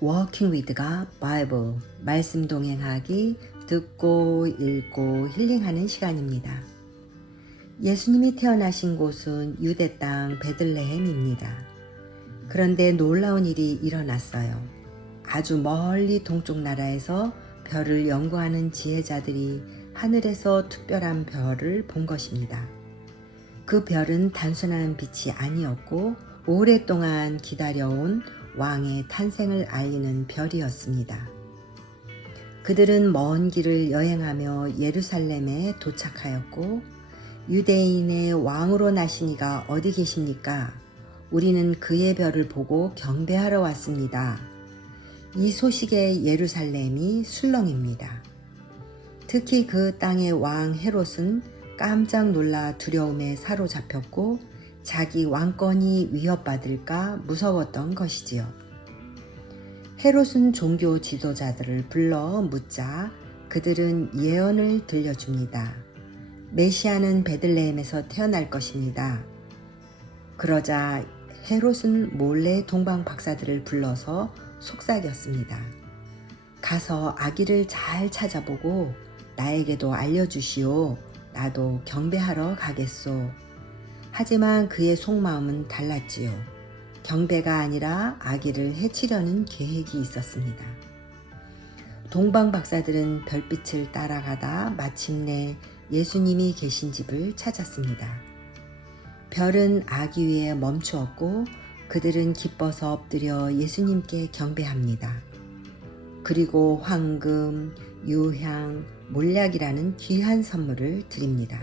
Walking with God Bible 말씀 동행하기 듣고 읽고 힐링하는 시간입니다. 예수님이 태어나신 곳은 유대 땅 베들레헴입니다. 그런데 놀라운 일이 일어났어요. 아주 멀리 동쪽 나라에서 별을 연구하는 지혜자들이 하늘에서 특별한 별을 본 것입니다. 그 별은 단순한 빛이 아니었고 오랫동안 기다려온 왕의 탄생을 알리는 별이었습니다. 그들은 먼 길을 여행하며 예루살렘에 도착하였고 유대인의 왕으로 나신 이가 어디 계십니까? 우리는 그의 별을 보고 경배하러 왔습니다. 이 소식에 예루살렘이 술렁입니다. 특히 그 땅의 왕 헤롯은 깜짝 놀라 두려움에 사로잡혔고 자기 왕권이 위협받을까 무서웠던 것이지요. 헤롯은 종교 지도자들을 불러 묻자 그들은 예언을 들려줍니다. 메시아는 베들레헴에서 태어날 것입니다. 그러자 헤롯은 몰래 동방 박사들을 불러서 속삭였습니다. 가서 아기를 잘 찾아보고 나에게도 알려주시오. 나도 경배하러 가겠소. 하지만 그의 속마음은 달랐지요. 경배가 아니라 아기를 해치려는 계획이 있었습니다. 동방 박사들은 별빛을 따라가다 마침내 예수님이 계신 집을 찾았습니다. 별은 아기 위에 멈추었고 그들은 기뻐서 엎드려 예수님께 경배합니다. 그리고 황금, 유향, 몰약이라는 귀한 선물을 드립니다.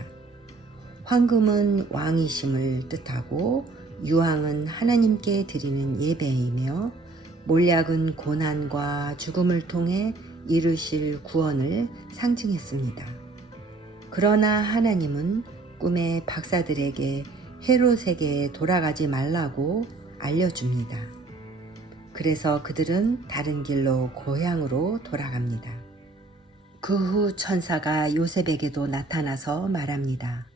황금은 왕이심을 뜻하고 유황은 하나님께 드리는 예배이며 몰약은 고난과 죽음을 통해 이루실 구원을 상징했습니다. 그러나 하나님은 꿈에 박사들에게 헤롯에게 돌아가지 말라고 알려줍니다. 그래서 그들은 다른 길로 고향으로 돌아갑니다. 그 후 천사가 요셉에게도 나타나서 말합니다.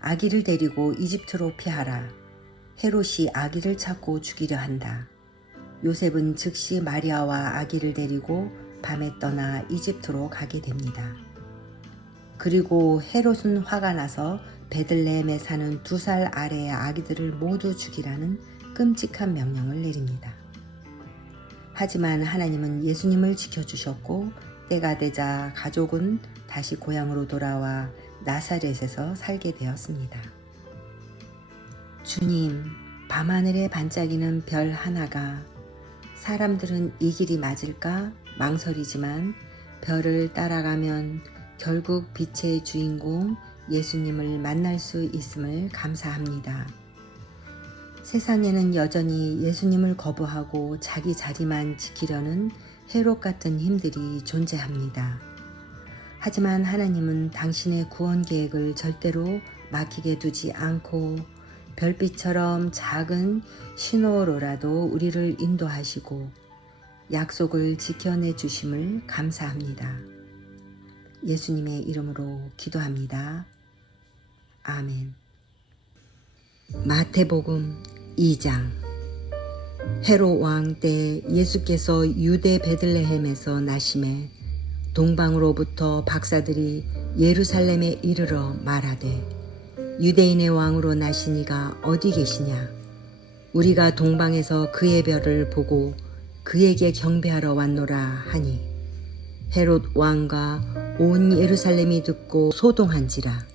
아기를 데리고 이집트로 피하라. 헤롯이 아기를 찾고 죽이려 한다. 요셉은 즉시 마리아와 아기를 데리고 밤에 떠나 이집트로 가게 됩니다. 그리고 헤롯은 화가 나서 베들레헴에 사는 2살 아래의 아기들을 모두 죽이라는 끔찍한 명령을 내립니다. 하지만 하나님은 예수님을 지켜주셨고 때가 되자 가족은 다시 고향으로 돌아와 나사렛에서 살게 되었습니다. 주님, 밤하늘에 반짝이는 별 하나가 사람들은 이 길이 맞을까 망설이지만 별을 따라가면 결국 빛의 주인공 예수님을 만날 수 있음을 감사합니다. 세상에는 여전히 예수님을 거부하고 자기 자리만 지키려는 헤롯 같은 힘들이 존재합니다. 하지만 하나님은 당신의 구원 계획을 절대로 막히게 두지 않고 별빛처럼 작은 신호로라도 우리를 인도하시고 약속을 지켜내 주심을 감사합니다. 예수님의 이름으로 기도합니다. 아멘. 마태복음 2장. 헤롯 왕 때 예수께서 유대 베들레헴에서 나심에 동방으로부터 박사들이 예루살렘에 이르러 말하되 유대인의 왕으로 나신 이가 어디 계시냐? 우리가 동방에서 그의 별을 보고 그에게 경배하러 왔노라 하니 헤롯 왕과 온 예루살렘이 듣고 소동한지라.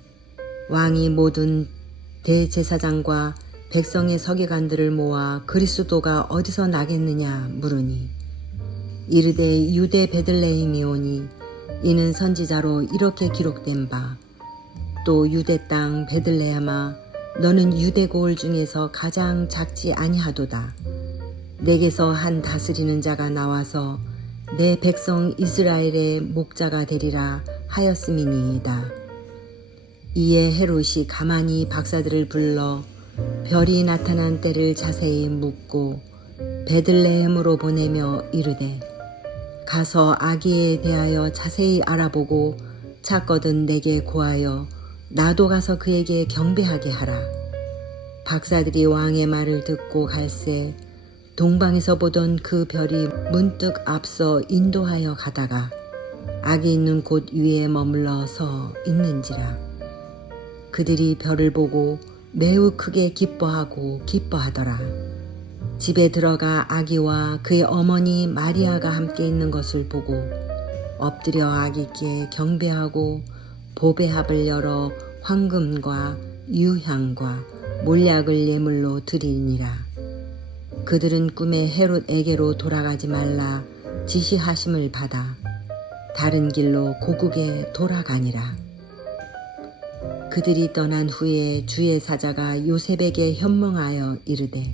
왕이 모든 대제사장과 백성의 서기관들을 모아 그리스도가 어디서 나겠느냐 물으니 이르되 유대 베들레헴이오니 이는 선지자로 이렇게 기록된 바 또 유대 땅 베들레헴아 너는 유대 고을 중에서 가장 작지 아니하도다. 내게서 한 다스리는 자가 나와서 내 백성 이스라엘의 목자가 되리라 하였음이니이다. 이에 헤롯이 가만히 박사들을 불러 별이 나타난 때를 자세히 묻고 베들레헴으로 보내며 이르되 가서 아기에 대하여 자세히 알아보고 찾거든 내게 고하여 나도 가서 그에게 경배하게 하라. 박사들이 왕의 말을 듣고 갈새 동방에서 보던 그 별이 문득 앞서 인도하여 가다가 악이 있는 곳 위에 머물러 서 있는지라. 그들이 별을 보고 매우 크게 기뻐하고 기뻐하더라. 집에 들어가 아기와 그의 어머니 마리아가 함께 있는 것을 보고 엎드려 아기께 경배하고 보배합을 열어 황금과 유향과 몰약을 예물로 드리니라. 그들은 꿈에 헤롯에게로 돌아가지 말라 지시하심을 받아 다른 길로 고국에 돌아가니라. 그들이 떠난 후에 주의 사자가 요셉에게 현몽하여 이르되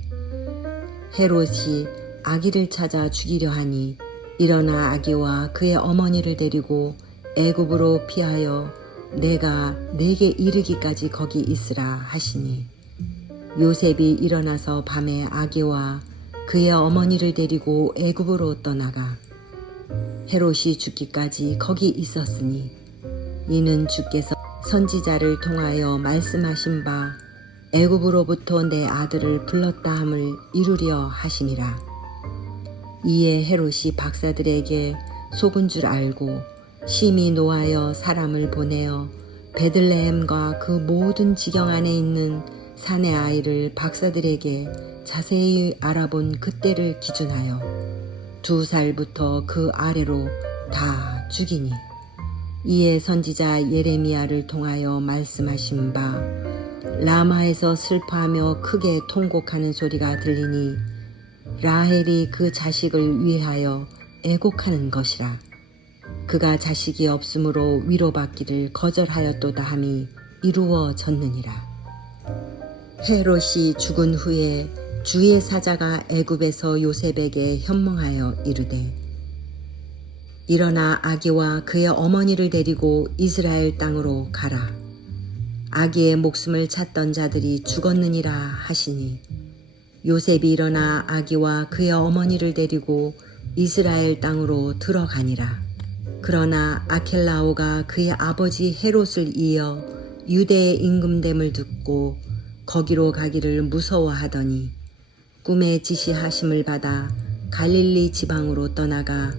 헤롯이 아기를 찾아 죽이려 하니 일어나 아기와 그의 어머니를 데리고 애굽으로 피하여 내가 내게 이르기까지 거기 있으라 하시니 요셉이 일어나서 밤에 아기와 그의 어머니를 데리고 애굽으로 떠나가 헤롯이 죽기까지 거기 있었으니 이는 주께서 선지자를 통하여 말씀하신 바 애굽으로부터 내 아들을 불렀다 함을 이루려 하심이라. 이에 헤롯이 박사들에게 속은 줄 알고 심히 노하여 사람을 보내어 베들레헴과 그 모든 지경 안에 있는 산의 아이를 박사들에게 자세히 알아본 그때를 기준하여 2살부터 그 아래로 다 죽이니 이에 선지자 예레미야를 통하여 말씀하신 바 라마에서 슬퍼하며 크게 통곡하는 소리가 들리니 라헬이 그 자식을 위하여 애곡하는 것이라. 그가 자식이 없으므로 위로받기를 거절하였도다 함이 이루어졌느니라. 헤롯이 죽은 후에 주의 사자가 애굽에서 요셉에게 현몽하여 이르되 일어나 아기와 그의 어머니를 데리고 이스라엘 땅으로 가라. 아기의 목숨을 찾던 자들이 죽었느니라 하시니 요셉이 일어나 아기와 그의 어머니를 데리고 이스라엘 땅으로 들어가니라. 그러나 아켈라오가 그의 아버지 헤롯을 이어 유대의 임금됨을 듣고 거기로 가기를 무서워하더니 꿈에 지시하심을 받아 갈릴리 지방으로 떠나가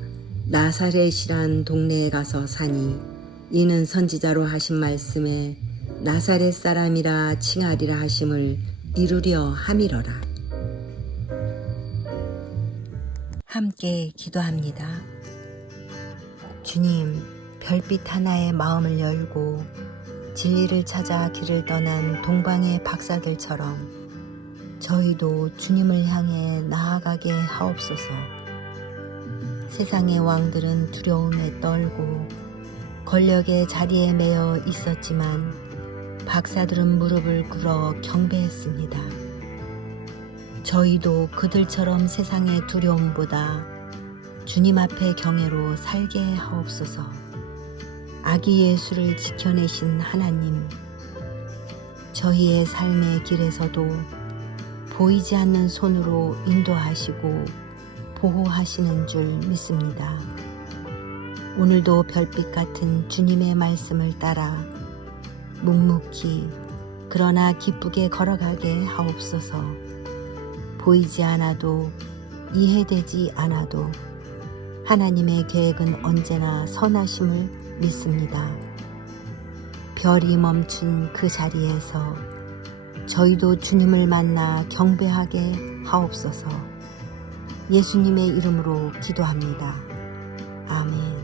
나사렛이란 동네에 가서 사니 이는 선지자로 하신 말씀에 나사렛 사람이라 칭하리라 하심을 이루려 함이러라. 함께 기도합니다. 주님, 별빛 하나에 마음을 열고 진리를 찾아 길을 떠난 동방의 박사들처럼 저희도 주님을 향해 나아가게 하옵소서. 세상의 왕들은 두려움에 떨고 권력의 자리에 매여 있었지만 박사들은 무릎을 꿇어 경배했습니다. 저희도 그들처럼 세상의 두려움보다 주님 앞에 경외로 살게 하옵소서. 아기 예수를 지켜내신 하나님, 저희의 삶의 길에서도 보이지 않는 손으로 인도하시고 보호하시는 줄 믿습니다. 오늘도 별빛 같은 주님의 말씀을 따라 묵묵히 그러나 기쁘게 걸어가게 하옵소서. 보이지 않아도 이해되지 않아도 하나님의 계획은 언제나 선하심을 믿습니다. 별이 멈춘 그 자리에서 저희도 주님을 만나 경배하게 하옵소서. 예수님의 이름으로 기도합니다. 아멘.